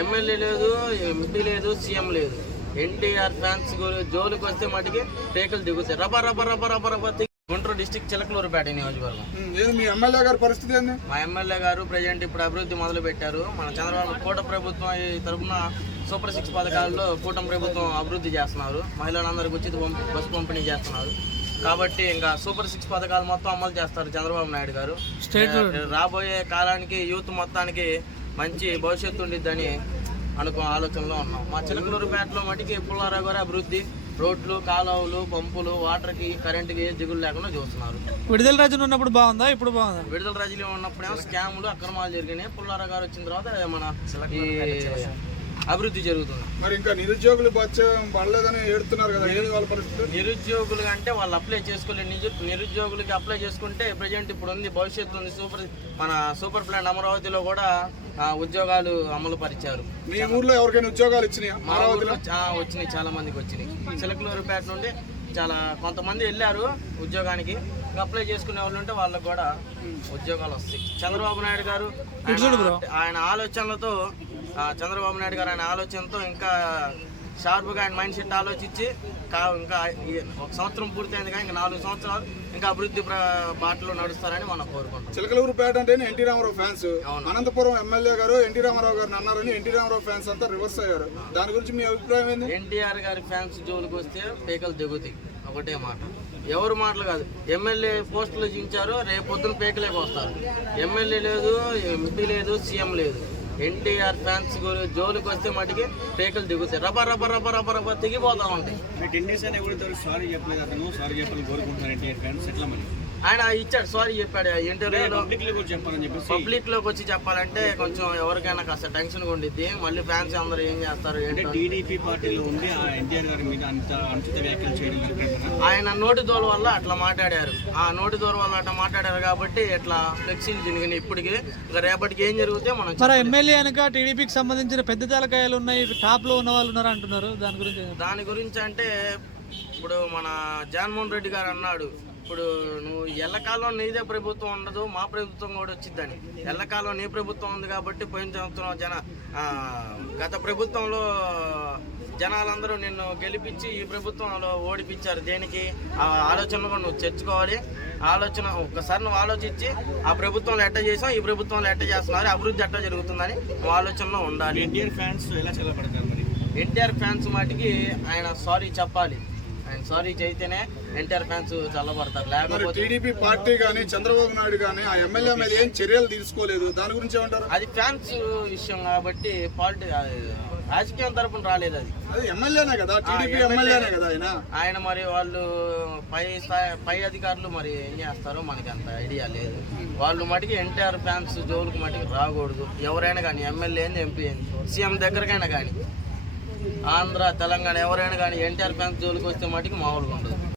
MLA లేదు, MP లేదు, CM లేదు. ఎన్టీఆర్ ఫ్యాన్స్ జోలికి వస్తే మటుకి పేకలు దిగుతాయి. రబ్బ గుంటూరు డిస్టిక్ చిలకలూరుపేట నియోజకవర్గం. మీ ఎమ్మెల్యే గారి పరిస్థితి ఏంది? మా ఎమ్మెల్యే గారు ప్రజెంట్ ఇప్పుడు అభివృద్ధి మొదలు పెట్టారు. మన చంద్రబాబు కూటమి ప్రభుత్వం తరఫున సూపర్ 6 పథకాల్లో కూటమి ప్రభుత్వం అభివృద్ధి చేస్తున్నారు. మహిళలందరికీ ఉచిత బస్సు పంపిణీ చేస్తున్నారు. కాబట్టి ఇంకా సూపర్ 6 పథకాలు మొత్తం అమలు చేస్తారు చంద్రబాబు నాయుడు గారు. రాబోయే కాలానికి యూత్ మొత్తానికి మంచి భవిష్యత్తు ఉండిద్దని ఆలోచనలో ఉన్నాం. మా చిలకలూరుపేటలో మటుకి పుల్లారావు గారు అభివృద్ధి, రోడ్లు, కాలువలు, పంపులు, వాటర్కి, కరెంటుకి దిగులు లేకుండా చూస్తున్నారు. విడుదల రాజులు ఉన్నప్పుడు బాగుందా, ఇప్పుడు బాగుందా? విడుదల రాజులు ఉన్నప్పుడేమో స్కాములు, అక్రమాలు జరిగినాయి. పుల్లారావు గారు వచ్చిన తర్వాత మన ఈ అభివృద్ధి జరుగుతుంది. మరి ఇంకా నిరుద్యోగులు పడలేదని ఏడుతున్నారు కదా, వాళ్ళ పరిస్థితి? నిరుద్యోగులు అంటే వాళ్ళు అప్లై చేసుకోలేదు. నిరుద్యోగులకి అప్లై చేసుకుంటే ప్రజెంట్ ఇప్పుడు ఉంది, భవిష్యత్తు ఉంది. మన సూపర్ ప్లాన్ అమరావతిలో కూడా ఉద్యోగాలు అమలు పరిచారు. మీ ఊర్లో ఎవరికైనా ఉద్యోగాలు ఇచ్చినాయి? మా ఊర్లో వచ్చినాయి, చాలా మందికి వచ్చినాయి. చిలకలూరుపేట నుండి చాలా కొంతమంది వెళ్ళారు ఉద్యోగానికి. అప్లై చేసుకునే వాళ్ళు ఉంటే వాళ్ళకు కూడా ఉద్యోగాలు వస్తాయి. చంద్రబాబు నాయుడు గారు ఆయన ఆలోచనలతో ఆయన ఆలోచనతో ఇంకా షార్ప్గా ఆయన మైండ్ సెట్ ఆలోచించి ఇంకా 1 సంవత్సరం పూర్తయింది కానీ ఇంకా 4 సంవత్సరాలు ఇంకా అభివృద్ధి బాటలో నడుస్తారని మనం కోరుకుంటాం. చిలకలూరుపేట అంటే ఎన్టీ రామారావు ఫ్యాన్స్. అనంతపురం ఎమ్మెల్యే గారు ఎన్టీ రామారావు గారిని అన్నారని ఎన్టీ రామారావు ఫ్యాన్స్ అంతా రివర్స్ అయ్యారు. దాని గురించి మీ అభిప్రాయం ఏంది? ఎన్టీఆర్ గారి ఫ్యాన్స్ జోలికి వస్తే పేకలు దిగుతాయి. ఒకటే మాట, ఎవరు మాటలు కాదు. ఎమ్మెల్యే పోస్టులు దించారు, రేపు పొద్దున పేకలేక వస్తారు. ఎమ్మెల్యే లేదు, ఎంపీ లేదు, సీఎం లేదు. ఎన్టీఆర్ ఫ్యాన్స్ జోలికి వస్తే మటుకి పేకలు దిగుతాయి. రబ్బ దిగిపోతా ఉంటాయి. ఆయన ఇచ్చాడు, సారీ చెప్పాడు ఇంటర్వ్యూలో. పబ్లిక్ లోకి వచ్చి చెప్పాలంటే కొంచెం ఎవరికైనా కాస్త టెన్షన్ ఉండిద్ది. మళ్ళీ ఫ్యాన్స్ అందరూ ఏం చేస్తారు? టీడీపీ పార్టీలో ఉండి ఎన్టీఆర్ గారి మీద అంత అనుచిత వ్యాఖ్యలు చేయడం, ఆయన నోటి దోల వల్ల అట్లా మాట్లాడారు. ఆ నోటి దోల వల్ల అట్లా మాట్లాడారు కాబట్టి ఇట్లా ఫ్లెక్సీలు జరిగినాయి. ఇప్పటికి రేపటికి ఏం జరిగితే మనం ఎమ్మెల్యే అనక టీడీపీకి సంబంధించిన పెద్ద తలకాయలు ఉన్నాయి, టాప్ లో ఉన్న వాళ్ళు ఉన్నారు అంటున్నారు. దాని గురించి అంటే ఇప్పుడు మన జగన్మోహన్ రెడ్డి గారు అన్నాడు, ఇప్పుడు నువ్వు ఎల్లకాలం నీదే ప్రభుత్వం ఉండదు, మా ప్రభుత్వం కూడా వచ్చిద్దని. ఎల్లకాలం నీ ప్రభుత్వం ఉంది కాబట్టి పోయిన సంవత్సరం గత ప్రభుత్వంలో జనాలందరూ నిన్ను గెలిపించి ఈ ప్రభుత్వంలో ఓడిపించారు. దేనికి? ఆ ఆలోచనలు కూడా నువ్వు తెచ్చుకోవాలి. ఆలోచన ఒక్కసారి నువ్వు ఆలోచించి ఆ ప్రభుత్వంలో ఎట్ట చేసాం, ఈ ప్రభుత్వంలో ఎట్ట చేస్తున్నారు, అభివృద్ధి ఎట్ట జరుగుతుందని నువ్వు ఆలోచనలో ఉండాలి. ఎన్టీఆర్ ఫ్యాన్స్ ఎలా చల్లబడతారు? మరి ఎన్టీఆర్ ఫ్యాన్స్ మాటికి ఆయన సారీ చెప్పాలి. ఆయన సారీ చేస్తేనే ఎన్టీఆర్ ఫ్యాన్స్ చల్లబడతారు. లేకపోతే టీడీపీ పార్టీ కానీ చంద్రబాబు నాయుడు కానీ ఆ ఎమ్మెల్యే మీద ఏం చర్యలు తీసుకోలేదు. దాని గురించి ఏమంటారు? అది ఫ్యాన్స్ విషయం కాబట్టి రాజకీయం తరపున రాలేదు. అది ఎమ్మెల్యేనే కదా, టీడీపీ ఎమ్మెల్యేనే కదా ఆయన. మరి వాళ్ళు పై అధికారులు మరి ఏం చేస్తారో మనకి అంత ఐడియా లేదు. వాళ్ళు మటుకి ఎన్టీఆర్ ఫ్యాన్స్ జోలికి మటుకు రాకూడదు. ఎవరైనా కానీ, ఎమ్మెల్యే ఏంది, ఎంపీ ఏంది, సీఎం దగ్గరకైనా కానీ, ఆంధ్ర, తెలంగాణ ఎవరైనా కానీ ఎన్టీఆర్ ఫ్యాన్స్ జోలికి వస్తే మటుకు మామూలుగా ఉండదు.